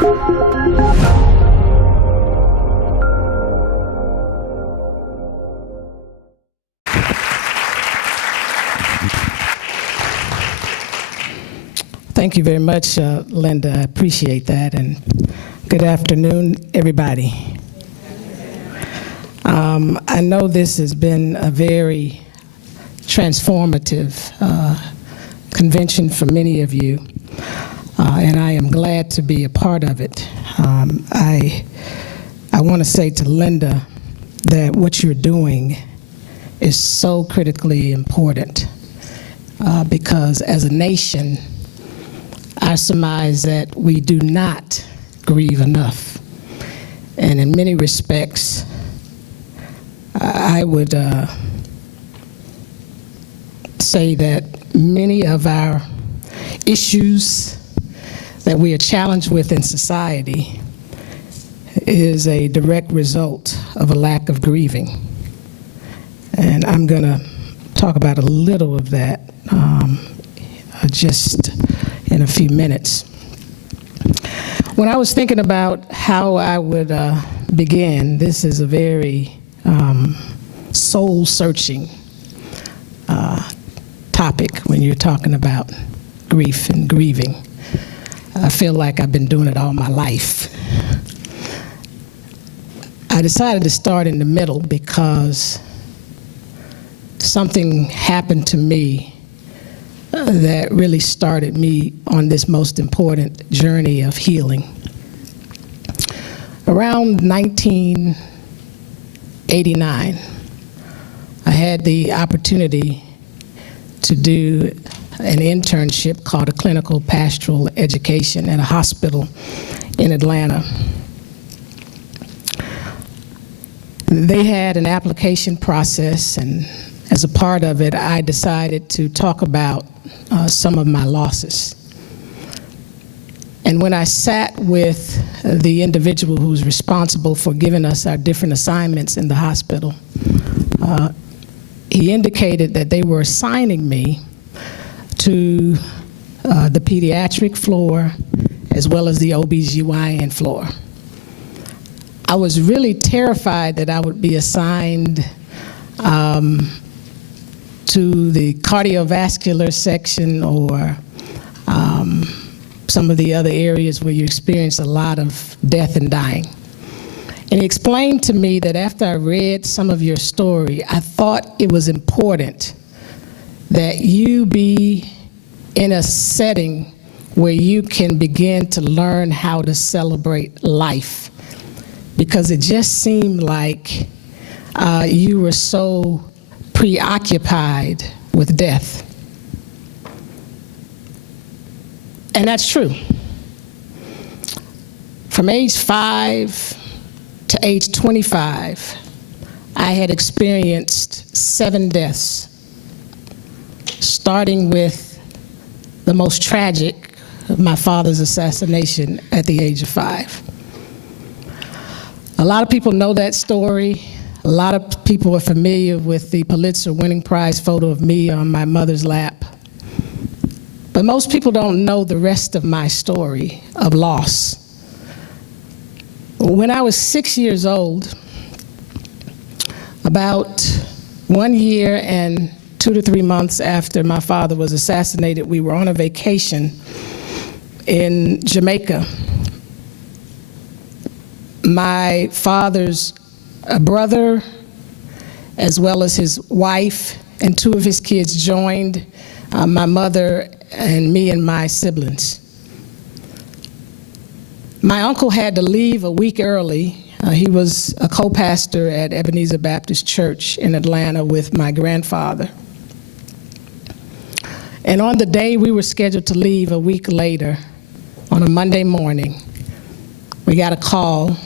Thank you very much, Linda. I appreciate that, and good afternoon, everybody. I know this has been a very transformative convention for many of you, and I am glad to be a part of it. I want to say to Linda that what you're doing is so critically important because as a nation, I surmise that we do not grieve enough. And in many respects, I would say that many of our issues that we are challenged with in society is a direct result of a lack of grieving. And I'm going to talk about a little of that just in a few minutes. When I was thinking about how I would begin, this is a very soul-searching topic when you're talking about grief and grieving. I feel like I've been doing it all my life. I decided to start in the middle because something happened to me that really started me on this most important journey of healing. Around 1989, I had the opportunity to do an internship called a clinical pastoral education at a hospital in Atlanta. They had an application process, and as a part of it, I decided to talk about some of my losses. And when I sat with the individual who's responsible for giving us our different assignments in the hospital, he indicated that they were assigning me to the pediatric floor as well as the OBGYN floor. I was really terrified that I would be assigned to the cardiovascular section or some of the other areas where you experience a lot of death and dying. And he explained to me that after I read some of your story, I thought it was important that you be in a setting where you can begin to learn how to celebrate life, because it just seemed like you were so preoccupied with death. And that's true. From age 5 to age 25, I had experienced 7 deaths, starting with the most tragic of my father's assassination at the age of 5. A lot of people know that story. A lot of people are familiar with the Pulitzer winning prize photo of me on my mother's lap. But most people don't know the rest of my story of loss. When I was 6 years old, about 1 year and 2 to 3 months after my father was assassinated, we were on a vacation in Jamaica. My father's brother, as well as his wife and 2 of his kids, joined my mother and me and my siblings. My uncle had to leave a week early. He was a co-pastor at Ebenezer Baptist Church in Atlanta with my grandfather. And on the day we were scheduled to leave a week later, on a Monday morning, we got a call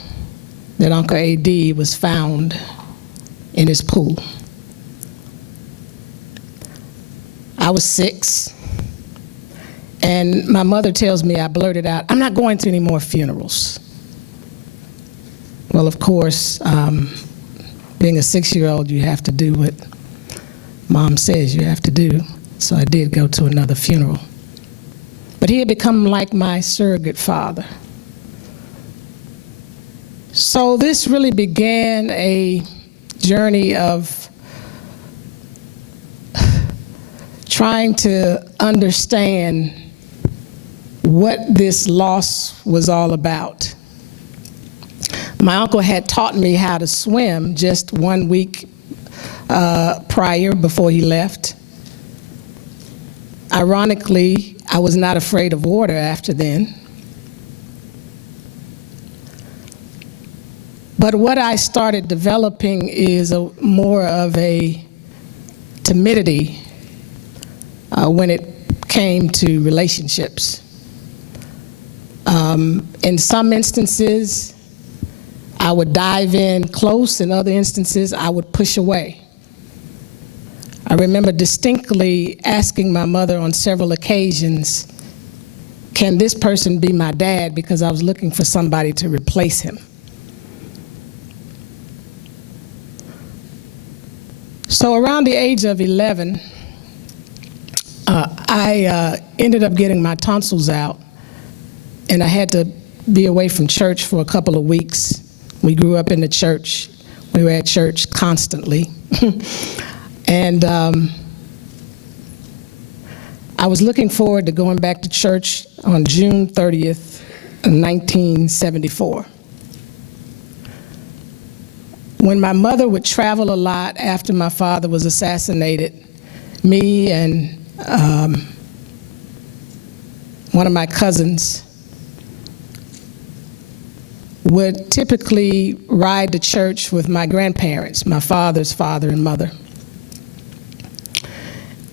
that Uncle A.D. was found in his pool. I was 6, and my mother tells me, I blurted out, "I'm not going to any more funerals." Well, of course, being a 6-year-old, you have to do what Mom says you have to do. So I did go to another funeral. But he had become like my surrogate father. So this really began a journey of trying to understand what this loss was all about. My uncle had taught me how to swim just 1 week prior, before he left. Ironically, I was not afraid of water after then. But what I started developing is more of a timidity when it came to relationships. In some instances, I would dive in close. In other instances, I would push away. I remember distinctly asking my mother on several occasions, can this person be my dad? Because I was looking for somebody to replace him. So around the age of 11, I ended up getting my tonsils out, and I had to be away from church for a couple of weeks. We grew up in the church. We were at church constantly. And I was looking forward to going back to church on June 30th, 1974. When my mother would travel a lot after my father was assassinated, me and one of my cousins would typically ride to church with my grandparents, my father's father and mother.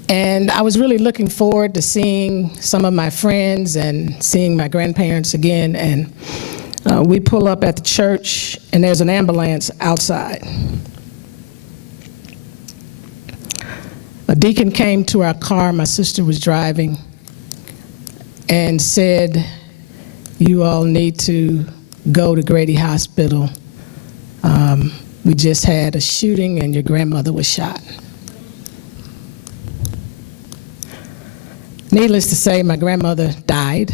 And I was really looking forward to seeing some of my friends and seeing my grandparents again. And we pull up at the church, and there's an ambulance outside. A deacon came to our car, my sister was driving, and said, you all need to go to Grady Hospital. We just had a shooting and your grandmother was shot. Needless to say, my grandmother died.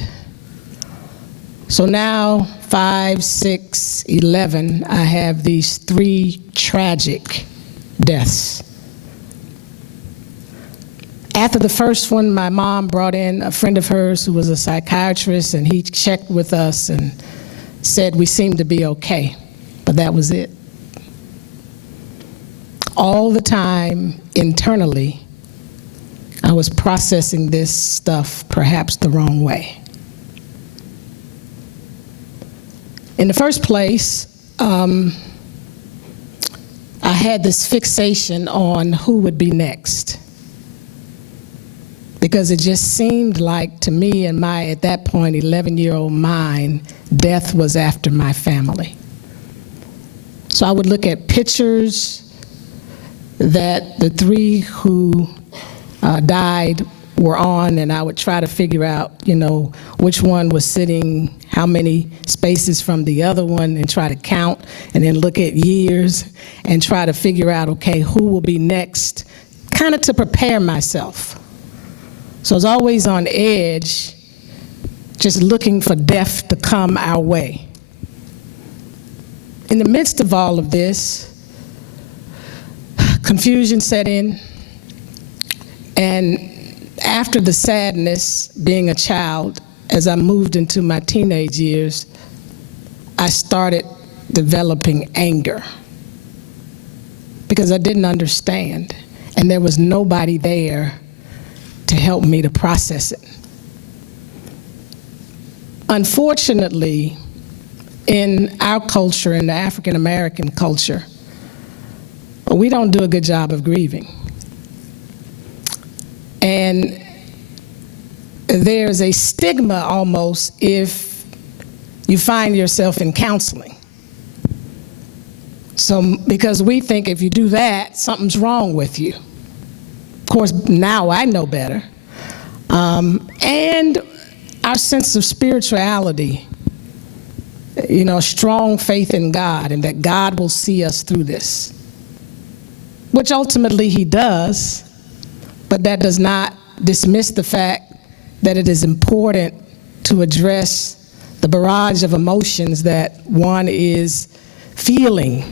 So now, 5, 6, 11, I have these 3 tragic deaths. After the first one, my mom brought in a friend of hers who was a psychiatrist, and he checked with us and said we seemed to be okay, but that was it. All the time, internally, I was processing this stuff perhaps the wrong way. In the first place, I had this fixation on who would be next, because it just seemed like, to me and my, at that point, 11-year-old mind, death was after my family. So I would look at pictures that the 3 who died were on, and I would try to figure out, which one was sitting how many spaces from the other one, and try to count, and then look at years and try to figure out, okay, who will be next, kind of to prepare myself. So I was always on edge, just looking for death to come our way. In the midst of all of this, confusion set in, and after the sadness, being a child, as I moved into my teenage years, I started developing anger because I didn't understand, and there was nobody there to help me to process it. Unfortunately, in our culture, in the African American culture, we don't do a good job of grieving. And there's a stigma almost if you find yourself in counseling. So, because we think if you do that, something's wrong with you. Of course, now I know better. And our sense of spirituality, strong faith in God, and that God will see us through this, which ultimately He does. But that does not dismiss the fact that it is important to address the barrage of emotions that one is feeling.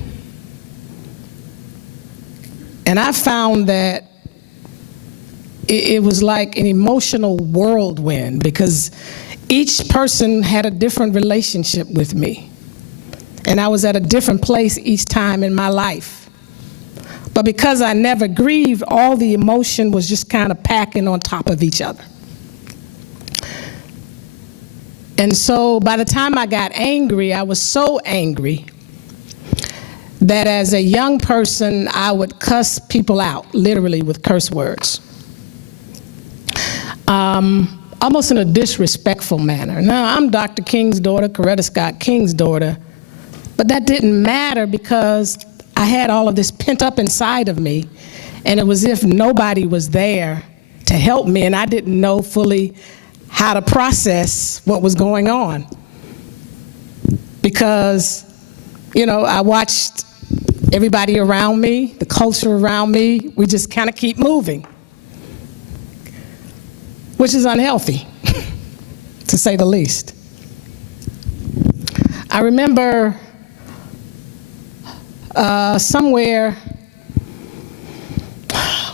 And I found that it was like an emotional whirlwind because each person had a different relationship with me. And I was at a different place each time in my life. But because I never grieved, all the emotion was just kind of packing on top of each other. And so by the time I got angry, I was so angry that as a young person, I would cuss people out, literally with curse words. Almost in a disrespectful manner. Now, I'm Dr. King's daughter, Coretta Scott King's daughter, but that didn't matter because I had all of this pent up inside of me, and it was as if nobody was there to help me, and I didn't know fully how to process what was going on. Because, I watched everybody around me, the culture around me, we just kind of keep moving, which is unhealthy, to say the least. I remember somewhere,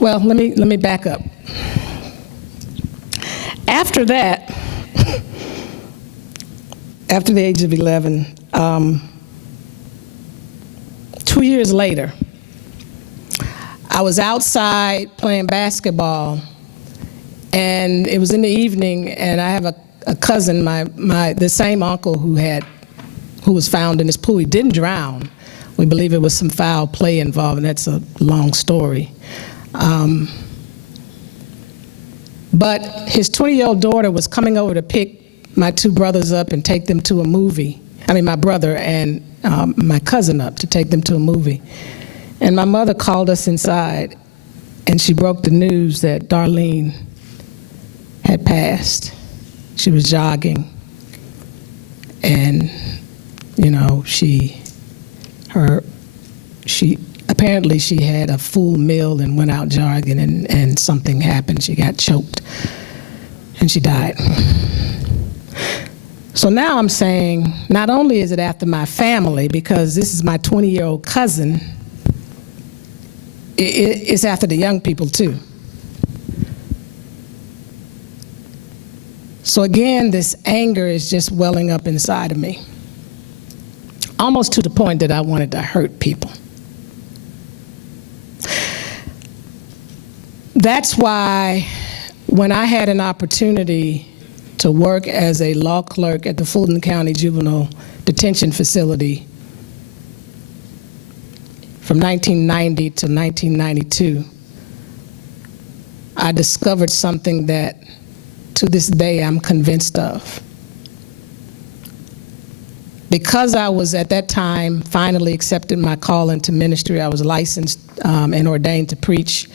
well, let me back up. After that, after the age of 11, 2 years later, I was outside playing basketball, and it was in the evening, and I have a cousin, the same uncle who was found in this pool. He didn't drown. We believe it was some foul play involved, and that's a long story. But his 20-year-old daughter was coming over to pick my two brothers up and take them to a movie. My brother and my cousin up to take them to a movie. And my mother called us inside, and she broke the news that Darlene had passed. She was jogging, and apparently she had a full meal and went out jogging, and something happened. She got choked, and she died. So now I'm saying, not only is it after my family, because this is my 20-year-old cousin, it's after the young people too. So again, this anger is just welling up inside of me, almost to the point that I wanted to hurt people. That's why when I had an opportunity to work as a law clerk at the Fulton County Juvenile Detention Facility from 1990 to 1992, I discovered something that to this day I'm convinced of. Because I was at that time finally accepted my call into ministry, I was licensed and ordained to preach,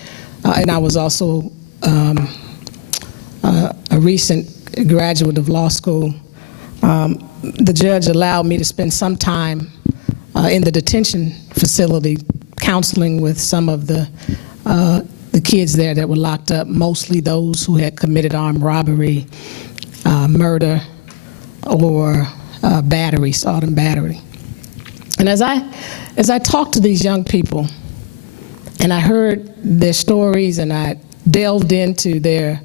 and I was also a recent graduate of law school. The judge allowed me to spend some time in the detention facility counseling with some of the kids there that were locked up, mostly those who had committed armed robbery, murder, or battery, assault and battery. And as I talked to these young people, and I heard their stories, and I delved into their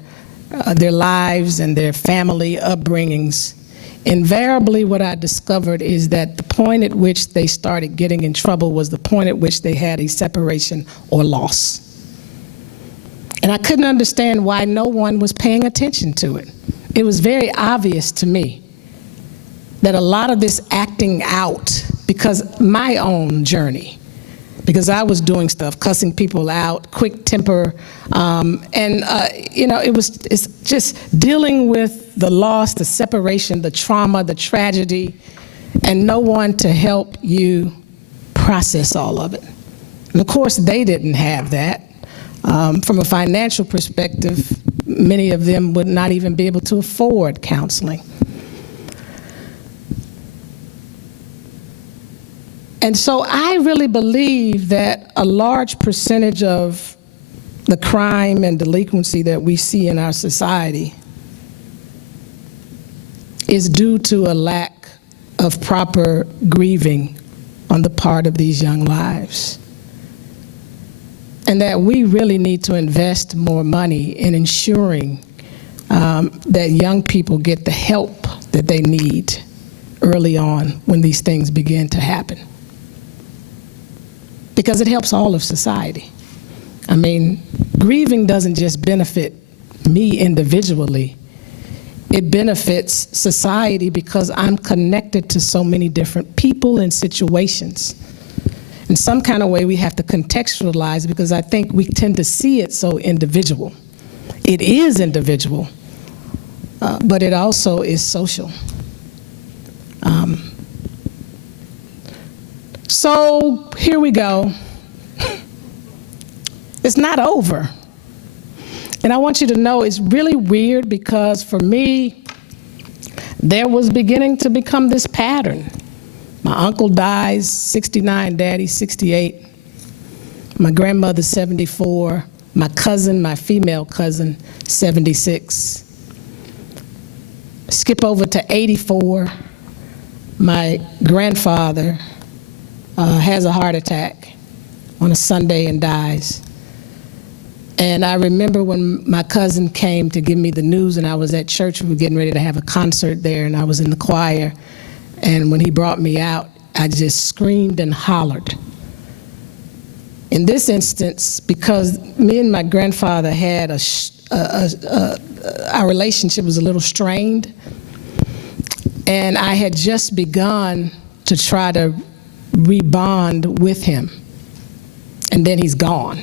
lives and their family upbringings, invariably what I discovered is that the point at which they started getting in trouble was the point at which they had a separation or loss. And I couldn't understand why no one was paying attention to it. It was very obvious to me that a lot of this acting out, because my own journey, because I was doing stuff, cussing people out, quick temper, it's just dealing with the loss, the separation, the trauma, the tragedy, and no one to help you process all of it. And of course, they didn't have that. From a financial perspective, many of them would not even be able to afford counseling. And so I really believe that a large percentage of the crime and delinquency that we see in our society is due to a lack of proper grieving on the part of these young lives. And that we really need to invest more money in ensuring that young people get the help that they need early on when these things begin to happen. Because it helps all of society. I mean, grieving doesn't just benefit me individually, it benefits society because I'm connected to so many different people and situations. In some kind of way, we have to contextualize because I think we tend to see it so individual. It is individual, but it also is social. So here we go. It's not over. And I want you to know it's really weird because for me, there was beginning to become this pattern. My uncle dies, 69, daddy, 68. My grandmother, 74. My cousin, my female cousin, 76. Skip over to 84. My grandfather has a heart attack on a Sunday and dies. And I remember when my cousin came to give me the news and I was at church, we were getting ready to have a concert there and I was in the choir. And when he brought me out, I just screamed and hollered. In this instance, because me and my grandfather had our relationship was a little strained, and I had just begun to try to rebond with him, and then he's gone.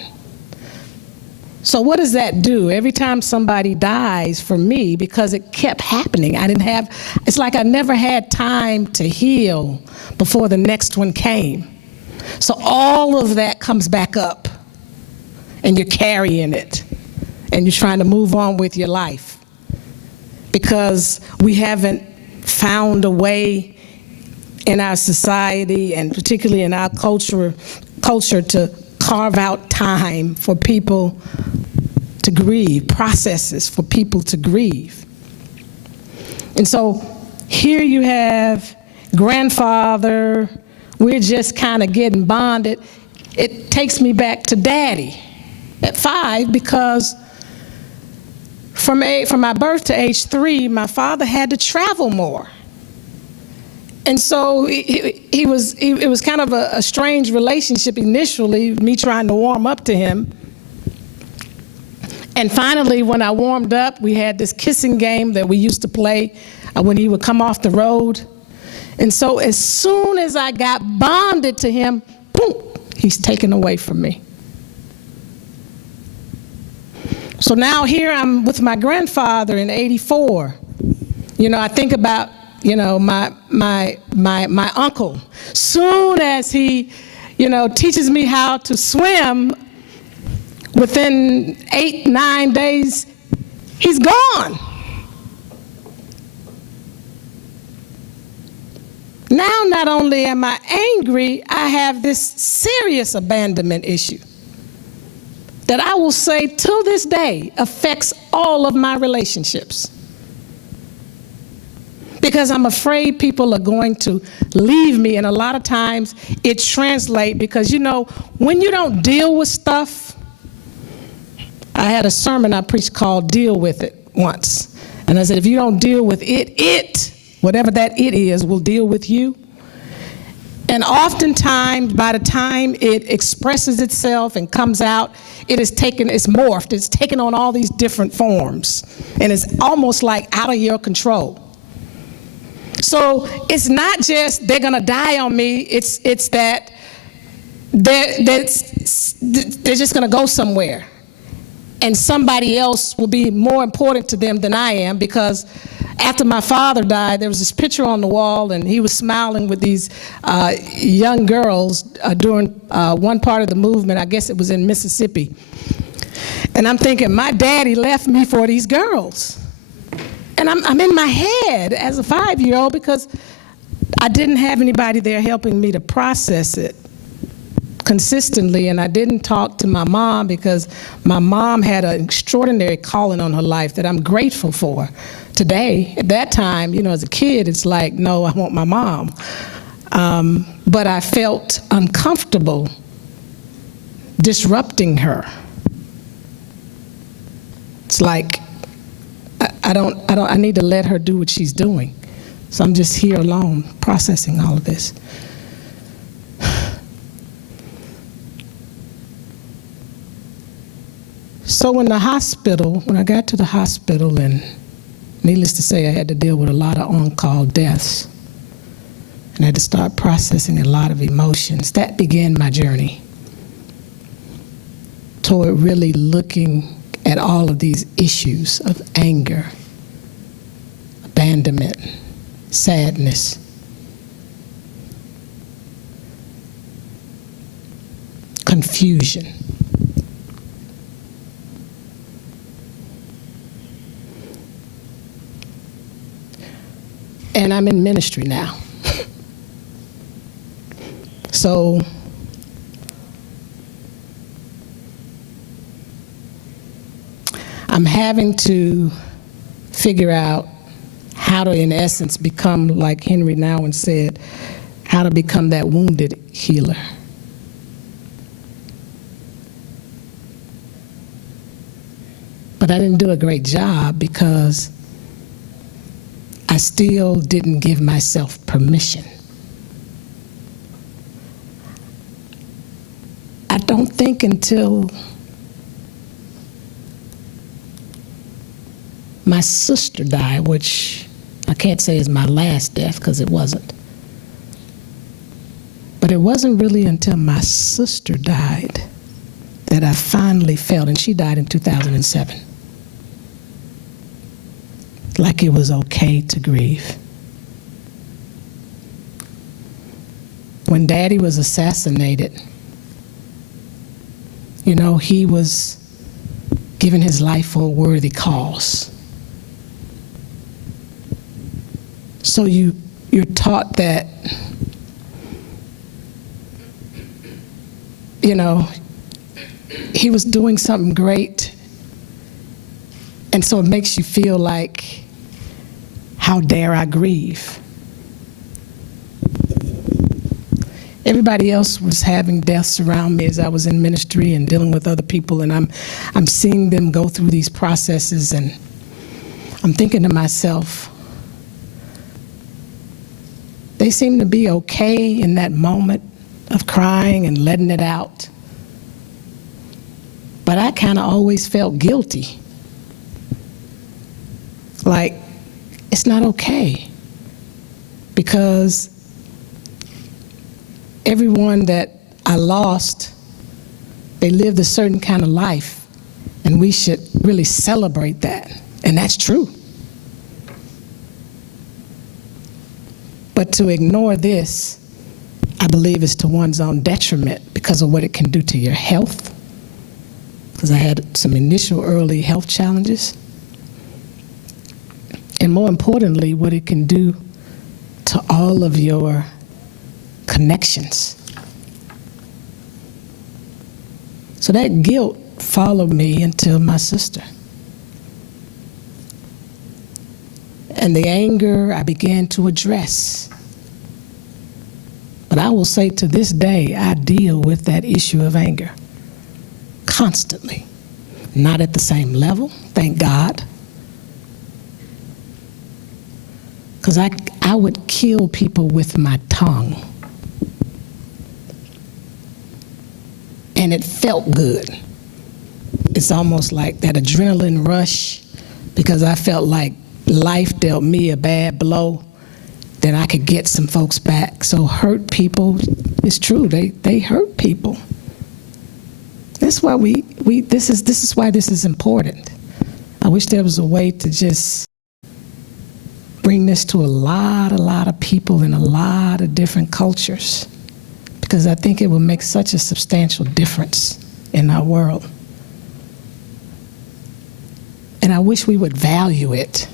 So what does that do? Every time somebody dies for me, because it kept happening, it's like I never had time to heal before the next one came. So all of that comes back up, and you're carrying it, and you're trying to move on with your life because we haven't found a way in our society, and particularly in our culture to carve out time for people to grieve, processes for people to grieve. And so here you have grandfather, we're just kind of getting bonded. It takes me back to daddy at 5 because from my birth to age 3, my father had to travel more. And so it was kind of a strange relationship initially, me trying to warm up to him. And finally, when I warmed up, we had this kissing game that we used to play when he would come off the road. And so as soon as I got bonded to him, boom, he's taken away from me. So now here I'm with my grandfather in 84. I think about my uncle. Soon as he, teaches me how to swim, within 8-9 days, he's gone. Now, not only am I angry, I have this serious abandonment issue that I will say till this day affects all of my relationships. Because I'm afraid people are going to leave me, and a lot of times it translates because, when you don't deal with stuff, I had a sermon I preached called Deal With It once. And I said, if you don't deal with it, whatever that it is, will deal with you. And oftentimes, by the time it expresses itself and comes out, it's morphed, it's taken on all these different forms. And it's almost like out of your control. So it's not just they're gonna die on me, it's that they're just gonna go somewhere. And somebody else will be more important to them than I am, because after my father died, there was this picture on the wall, and he was smiling with these young girls during one part of the movement. I guess it was in Mississippi. And I'm thinking, my daddy left me for these girls. And I'm in my head as a 5-year-old because I didn't have anybody there helping me to process it consistently, and I didn't talk to my mom because my mom had an extraordinary calling on her life that I'm grateful for today. At that time, as a kid, it's like, no, I want my mom. But I felt uncomfortable disrupting her. It's like, I need to let her do what she's doing. So I'm just here alone processing all of this. So when I got to the hospital, and needless to say, I had to deal with a lot of on-call deaths, and I had to start processing a lot of emotions. That began my journey toward really looking at all of these issues of anger, abandonment, sadness, confusion. And I'm in ministry now. So I'm having to figure out how to, in essence, become, like Henry Nouwen said, how to become that wounded healer. But I didn't do a great job because I still didn't give myself permission. I don't think until my sister died, which I can't say is my last death because it wasn't. But it wasn't really until my sister died that I finally felt, and she died in 2007, like it was okay to grieve. When Daddy was assassinated, you know, he was giving his life for a worthy cause. So you're taught that, you know, he was doing something great, and so it makes you feel like, how dare I grieve? Everybody else was having deaths around me as I was in ministry and dealing with other people, and I'm seeing them go through these processes, and I'm thinking to myself, they seem to be okay in that moment of crying and letting it out. But I kind of always felt guilty. Like, it's not okay. Because everyone that I lost, they lived a certain kind of life, and we should really celebrate that. And that's true. But to ignore this, I believe, is to one's own detriment because of what it can do to your health. Because I had some initial early health challenges. And more importantly, what it can do to all of your connections. So that guilt followed me until my sister. And the anger I began to address. But I will say to this day, I deal with that issue of anger constantly. Not at the same level, thank God. Because I would kill people with my tongue. And it felt good. It's almost like that adrenaline rush, because I felt like life dealt me a bad blow, then I could get some folks back. So hurt people, it's true, they hurt people. That's why this is why this is important. I wish there was a way to just bring this to a lot of people in a lot of different cultures, because I think it will make such a substantial difference in our world. And I wish we would value it.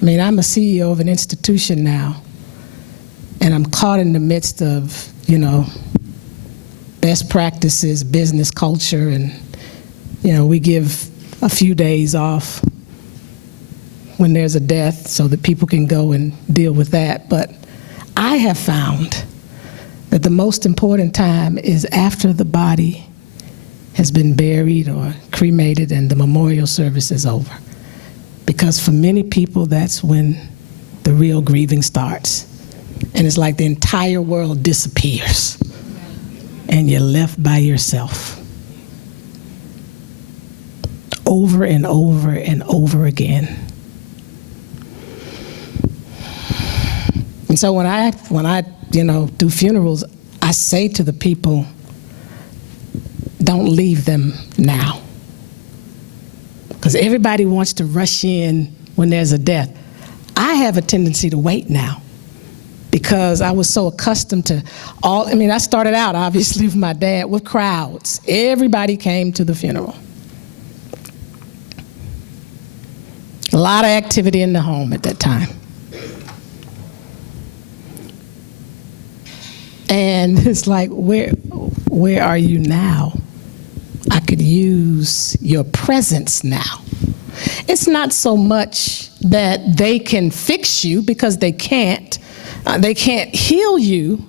I mean, I'm a CEO of an institution now, and I'm caught in the midst of, you know, best practices, business culture, and, you know, we give a few days off when there's a death so that people can go and deal with that. But I have found that the most important time is after the body has been buried or cremated and the memorial service is over. Because for many people, that's when the real grieving starts. And it's like the entire world disappears and you're left by yourself. Over and over and over again. And so when I do funerals, I say to the people, don't leave them now. Because everybody wants to rush in when there's a death. I have a tendency to wait now because I was so accustomed to I started out obviously with my dad with crowds. Everybody came to the funeral. A lot of activity in the home at that time. And it's like, where are you now? I could use your presence now. It's not so much that they can fix you, because they can't. They can't heal you.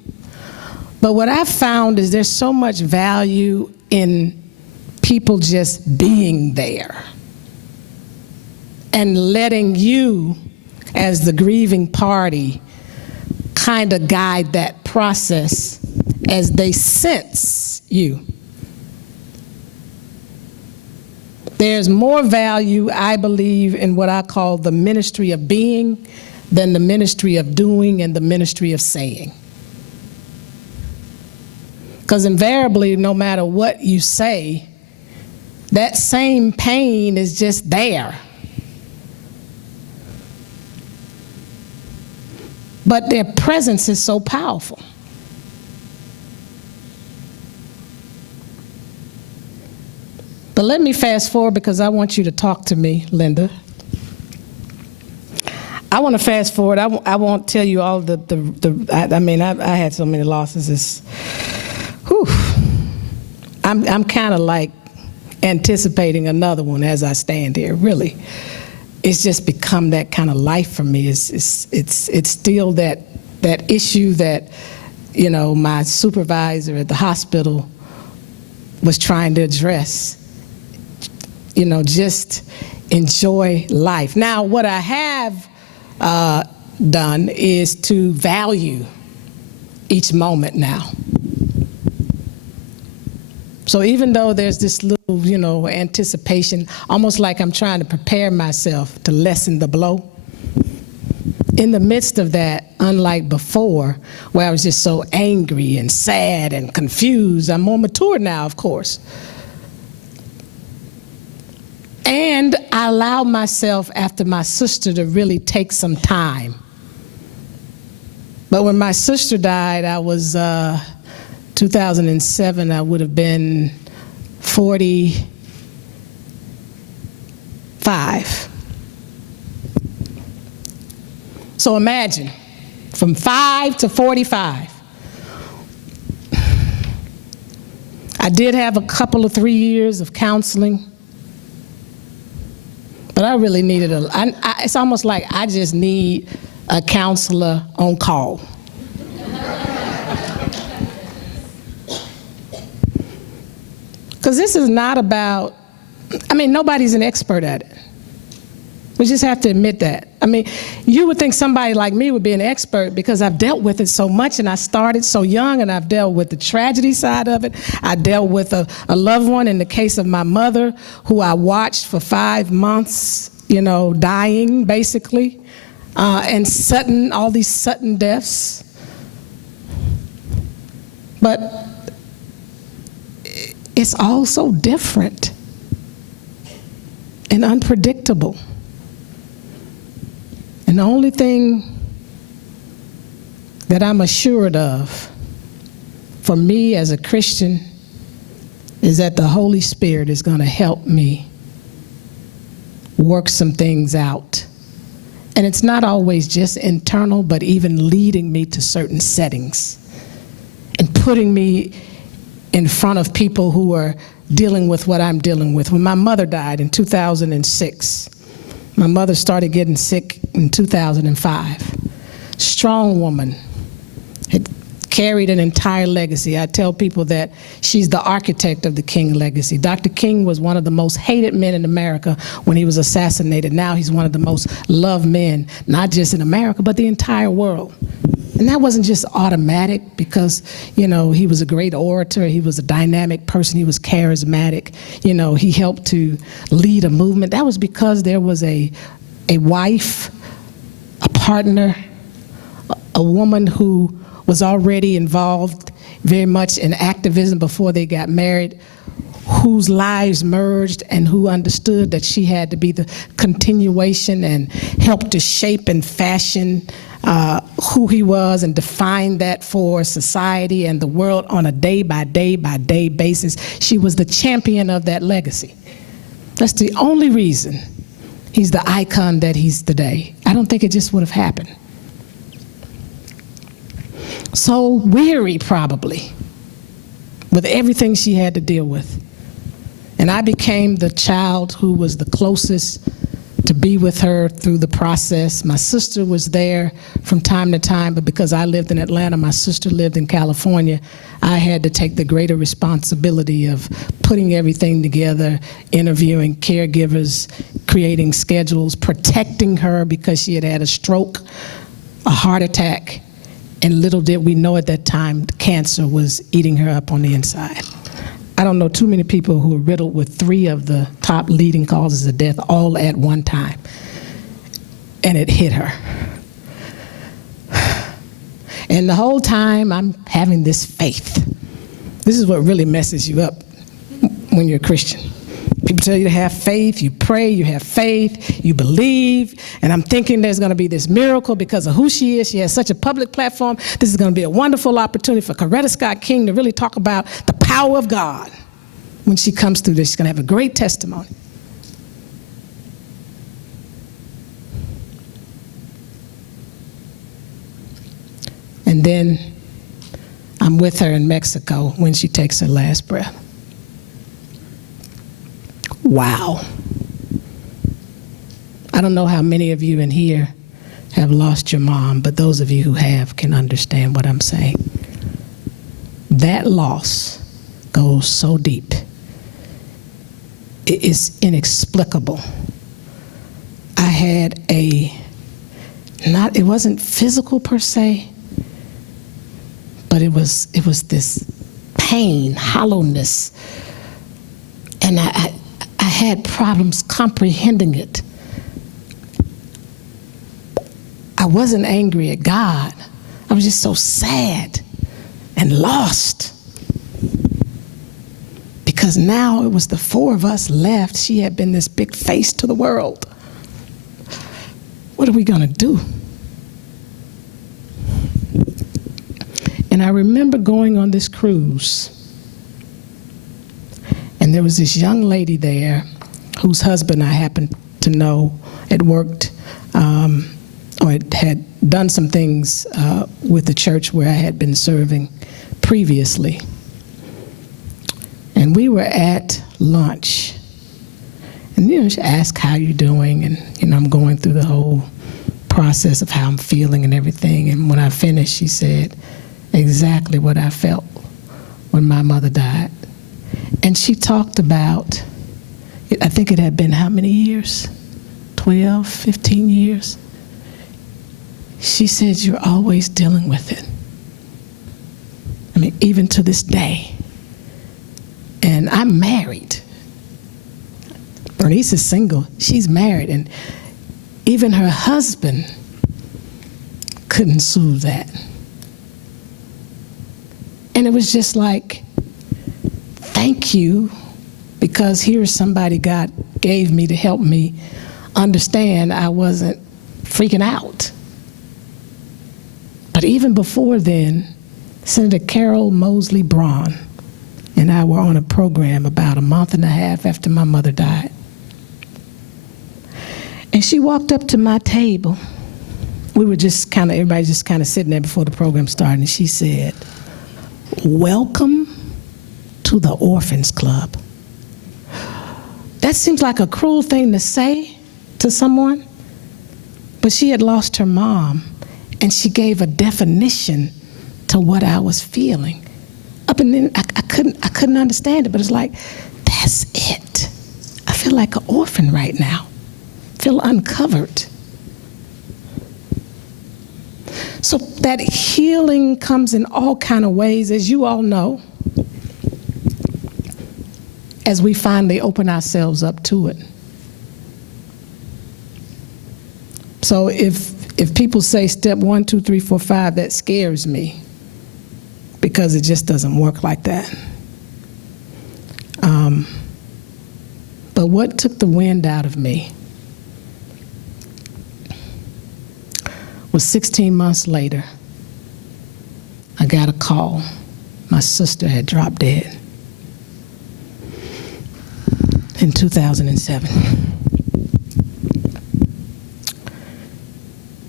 But what I've found is there's so much value in people just being there and letting you, as the grieving party, kind of guide that process as they sense you. There's more value, I believe, in what I call the ministry of being than the ministry of doing and the ministry of saying. Because invariably, no matter what you say, that same pain is just there. But their presence is so powerful. But let me fast forward, because I want you to talk to me, Linda. I want to fast forward. I won't tell you all I had so many losses. I'm kind of like anticipating another one as I stand here, really. It's just become that kind of life for me. It's still that issue that, my supervisor at the hospital was trying to address. Just enjoy life. Now, what I have done is to value each moment now. So even though there's this little, anticipation, almost like I'm trying to prepare myself to lessen the blow, in the midst of that, unlike before, where I was just so angry and sad and confused, I'm more mature now, of course. And I allowed myself, after my sister, to really take some time. But when my sister died, I was, 2007, I would have been 45. So imagine, from 5 to 45. I did have a couple of 3 years of counseling. But I really needed it's almost like I just need a counselor on call. Because this is not about, nobody's an expert at it. We just have to admit that. You would think somebody like me would be an expert because I've dealt with it so much, and I started so young, and I've dealt with the tragedy side of it. I dealt with a loved one, in the case of my mother, who I watched for 5 months, dying, basically, and all these sudden deaths. But it's all so different and unpredictable. And the only thing that I'm assured of for me as a Christian is that the Holy Spirit is going to help me work some things out. And it's not always just internal, but even leading me to certain settings and putting me in front of people who are dealing with what I'm dealing with. When my mother died in 2006, my mother started getting sick in 2005. Strong woman, carried an entire legacy. I tell people that she's the architect of the King legacy. Dr. King was one of the most hated men in America when he was assassinated. Now he's one of the most loved men, not just in America, but the entire world. And that wasn't just automatic because, you know, he was a great orator, he was a dynamic person, he was charismatic, you know, he helped to lead a movement. That was because there was a wife, a partner, a woman who was already involved very much in activism before they got married, whose lives merged and who understood that she had to be the continuation and help to shape and fashion who he was and define that for society and the world on a day-by-day basis. She was the champion of that legacy. That's the only reason he's the icon that he's today. I don't think it just would have happened. So weary, probably, with everything she had to deal with. And I became the child who was the closest to be with her through the process. My sister was there from time to time, but because I lived in Atlanta, my sister lived in California, I had to take the greater responsibility of putting everything together, interviewing caregivers, creating schedules, protecting her because she had had a stroke, a heart attack, and little did we know at that time, cancer was eating her up on the inside. I don't know too many people who are riddled with 3 of the top leading causes of death all at one time. And it hit her. And the whole time I'm having this faith. This is what really messes you up when you're a Christian. People tell you to have faith, you pray, you have faith, you believe, and I'm thinking there's going to be this miracle because of who she is. She has such a public platform. This is going to be a wonderful opportunity for Coretta Scott King to really talk about the power of God. When she comes through this, she's going to have a great testimony. And then I'm with her in Mexico when she takes her last breath. Wow. I don't know how many of you in here have lost your mom, but those of you who have can understand what I'm saying. That loss goes so deep. It is inexplicable. I had it wasn't physical per se, but it was this pain, hollowness, and I had problems comprehending it. I wasn't angry at God. I was just so sad and lost. Because now it was the 4 of us left. She had been this big face to the world. What are we going to do? And I remember going on this cruise. And there was this young lady there whose husband I happened to know had worked or had done some things with the church where I had been serving previously. And we were at lunch. And she asked, how you doing? And I'm going through the whole process of how I'm feeling and everything. And when I finished, she said exactly what I felt when my mother died. And she talked about, I think it had been how many years? 12, 15 years? She said, you're always dealing with it. I mean, even to this day. And I'm married. Bernice is single. She's married. And even her husband couldn't soothe that. And it was just like, thank you, because here's somebody God gave me to help me understand I wasn't freaking out. But even before then, Senator Carol Mosley Braun and I were on a program about a month and a half after my mother died. And she walked up to my table. We were just everybody just kind of sitting there before the program started, and she said, welcome to the Orphans Club. That seems like a cruel thing to say to someone, but she had lost her mom, and she gave a definition to what I was feeling. Up and then I couldn't understand it, but it's like, that's it. I feel like an orphan right now. I feel uncovered. So that healing comes in all kind of ways, as you all know, as we finally open ourselves up to it. So if people say step 1, 2, 3, 4, 5, that scares me because it just doesn't work like that. But what took the wind out of me was 16 months later, I got a call. My sister had dropped dead in 2007.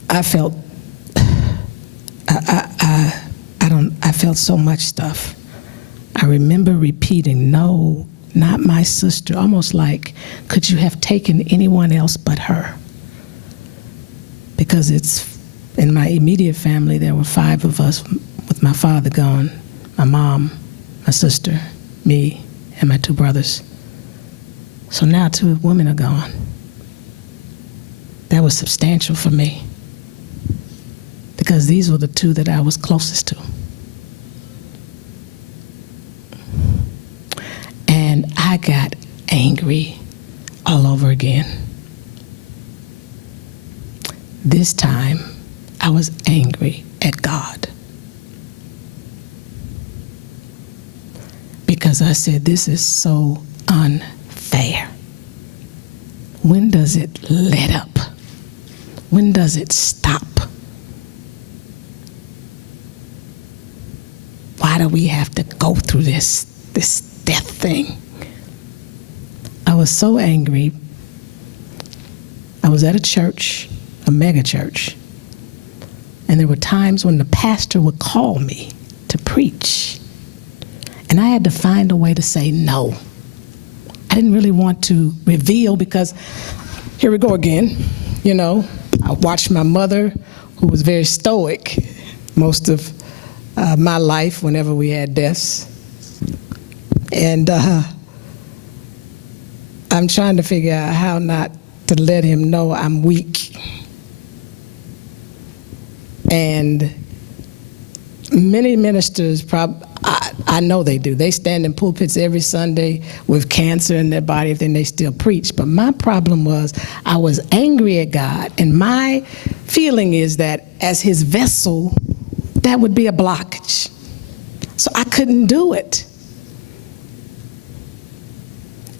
I felt, I felt so much stuff. I remember repeating, no, not my sister, almost like, could you have taken anyone else but her? Because it's, in my immediate family, there were 5 of us with my father gone, my mom, my sister, me, and my 2 brothers. So now 2 women are gone. That was substantial for me because these were the 2 that I was closest to. And I got angry all over again. This time, I was angry at God. Because I said, this is so unfair. When does it let up? When does it stop? Why do we have to go through this death thing? I was so angry. I was at a church, a mega church, and there were times when the pastor would call me to preach, and I had to find a way to say no. I didn't really want to reveal because, here we go again, you know, I watched my mother, who was very stoic most of my life whenever we had deaths. And I'm trying to figure out how not to let him know I'm weak. And many ministers, I know they do. They stand in pulpits every Sunday with cancer in their body, then they still preach. But my problem was I was angry at God, and my feeling is that as his vessel, that would be a blockage. So I couldn't do it.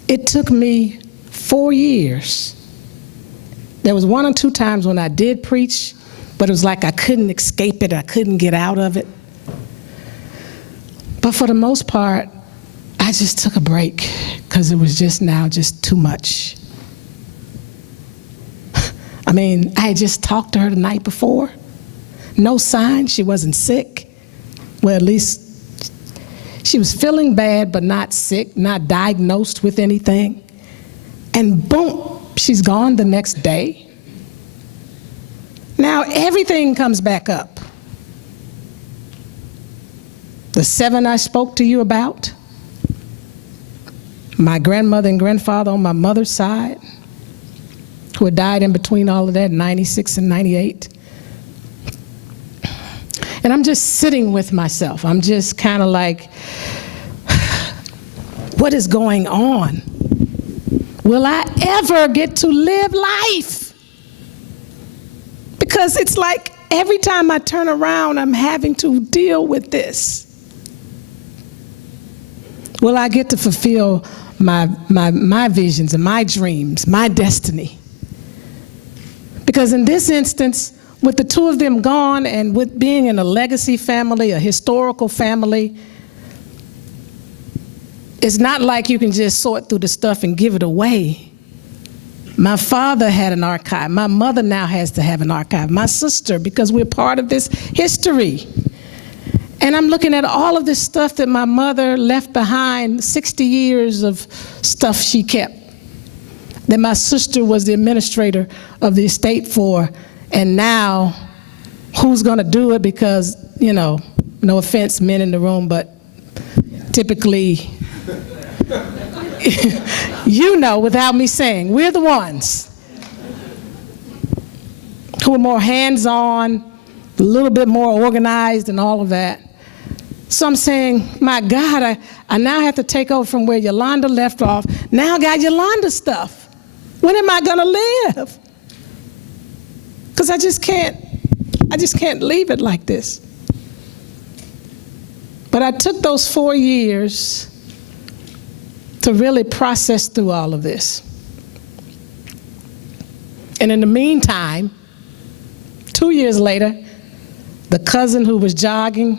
It took me 4 years. There was 1 or 2 times when I did preach, but it was like I couldn't escape it, I couldn't get out of it. But for the most part, I just took a break because it was just too much. I mean, I had just talked to her the night before. No sign, she wasn't sick. Well, at least she was feeling bad, but not sick, not diagnosed with anything. And boom, she's gone the next day. Now everything comes back up. The 7 I spoke to you about, my grandmother and grandfather on my mother's side, who had died in between all of that, 96 and 98. And I'm just sitting with myself. I'm just kind of like, what is going on? Will I ever get to live life? Because it's like every time I turn around, I'm having to deal with this. Will I get to fulfill my visions and my dreams, my destiny? Because in this instance, with the 2 of them gone and with being in a legacy family, a historical family, it's not like you can just sort through the stuff and give it away. My father had an archive. My mother now has to have an archive. My sister, because we're part of this history. And I'm looking at all of this stuff that my mother left behind, 60 years of stuff she kept, that my sister was the administrator of the estate for. And now, who's going to do it? Because, you know, No offense, men in the room, but typically, you know without me saying, we're the ones who are more hands-on, a little bit more organized and all of that. So I'm saying, my God, I now have to take over from where Yolanda left off. Now I got Yolanda's stuff. When am I gonna live? Because I just can't leave it like this. But I took those 4 years to really process through all of this. And in the meantime, 2 years later, the cousin who was jogging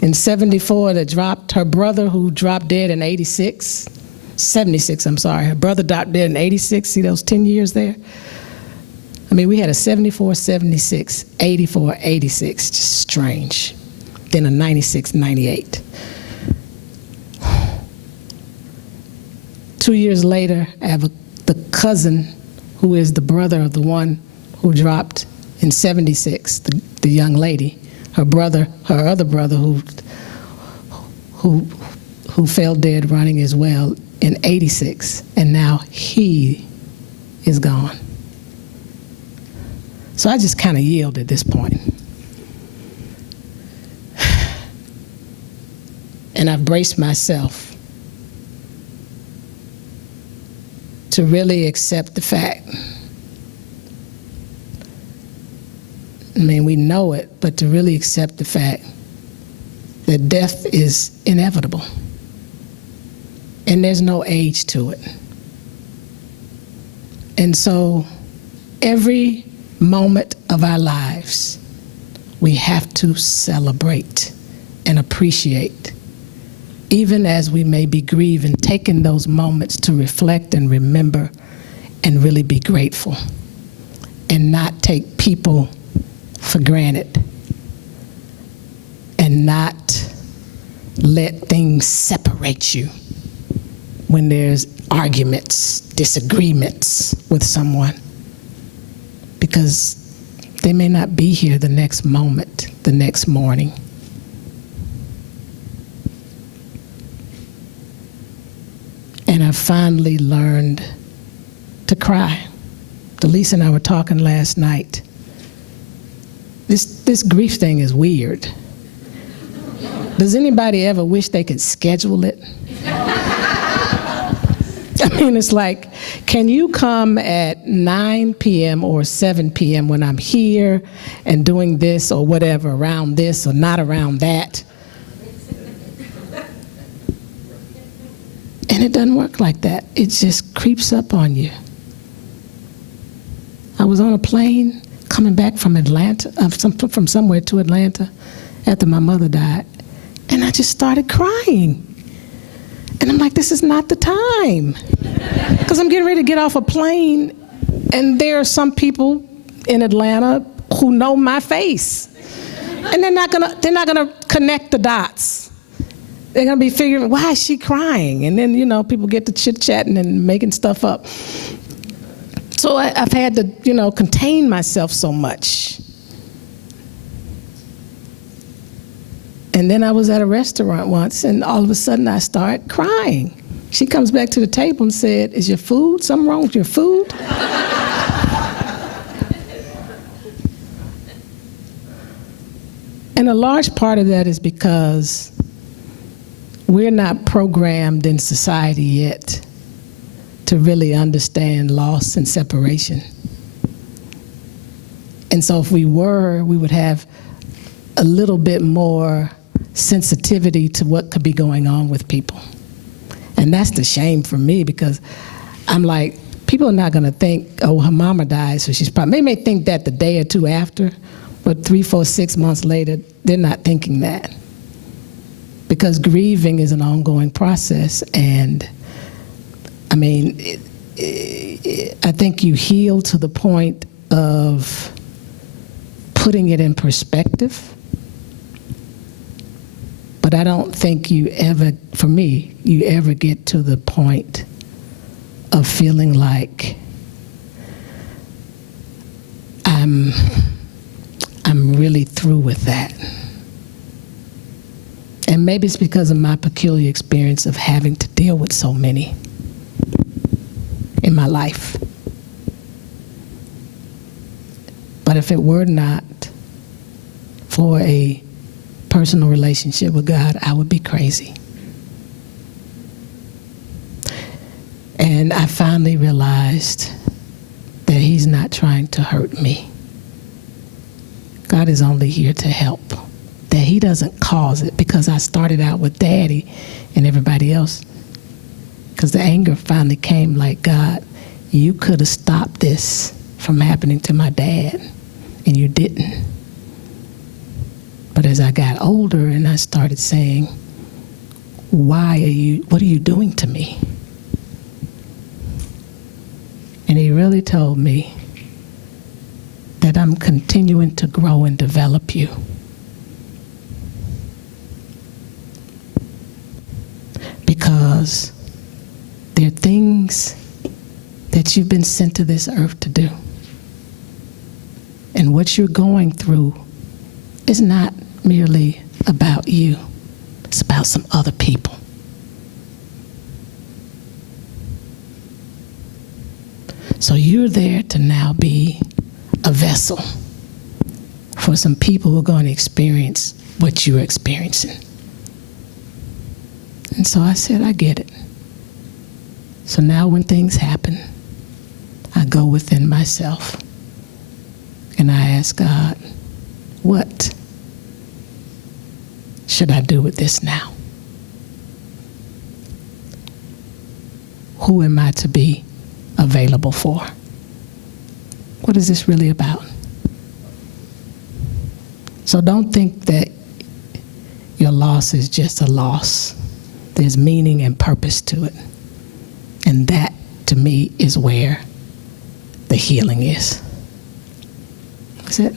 in 74 that dropped, her brother who dropped dead in 76, I'm sorry, her brother dropped dead in 86, see those 10 years there? I mean, we had a 74, 76, 84, 86, just strange. Then a 96, 98. 2 years later, I have the cousin who is the brother of the one who dropped in 76, the young lady, her other brother who fell dead running as well in 86, and now he is gone. So I just kind of yield at this point. And I've braced myself to really accept the fact. I mean, we know it, but to really accept the fact that death is inevitable. And there's no age to it. And so every moment of our lives, we have to celebrate and appreciate, even as we may be grieving, taking those moments to reflect and remember and really be grateful and not take people for granted and not let things separate you when there's arguments, disagreements with someone, because they may not be here the next moment, the next morning. And I finally learned to cry. Delise and I were talking last night. This grief thing is weird. Does anybody ever wish they could schedule it? I mean, it's like, can you come at 9 p.m. or 7 p.m. when I'm here and doing this or whatever, around this or not around that? And it doesn't work like that. It just creeps up on you. I was on a plane coming back from Atlanta, from somewhere to Atlanta after my mother died, and I just started crying. And I'm like, this is not the time. Because I'm getting ready to get off a plane, and there are some people in Atlanta who know my face. And they're not gonna connect the dots. They're gonna be figuring, why is she crying? And then, people get to chit-chatting and making stuff up. So I've had to, contain myself so much. And then I was at a restaurant once, and all of a sudden I start crying. She comes back to the table and said, is your food, something wrong with your food? And a large part of that is because we're not programmed in society yet to really understand loss and separation. And so if we were, we would have a little bit more sensitivity to what could be going on with people. And that's the shame for me, because I'm like, people are not gonna think, oh, her mama died, so she's probably, they may think that the day or two after, but 3, 4, 6 months later, they're not thinking that. Because grieving is an ongoing process, and I mean, I think you heal to the point of putting it in perspective. But I don't think you ever get to the point of feeling like I'm really through with that. maybe it's because of my peculiar experience of having to deal with so many in my life. But if it were not for a personal relationship with God, I would be crazy. And I finally realized that He's not trying to hurt me. God is only here to help. That He doesn't cause it, because I started out with Daddy and everybody else. Because the anger finally came like, God, you could have stopped this from happening to my dad, and you didn't. But as I got older and I started saying, what are you doing to me? And He really told me that I'm continuing to grow and develop you. Because there are things that you've been sent to this earth to do. And what you're going through is not merely about you. It's about some other people. So you're there to now be a vessel for some people who are going to experience what you're experiencing. And so I said, I get it. So now when things happen, I go within myself and I ask God, what should I do with this now? Who am I to be available for? What is this really about? So don't think that your loss is just a loss. There's meaning and purpose to it. And that, to me, is where the healing is. That's it.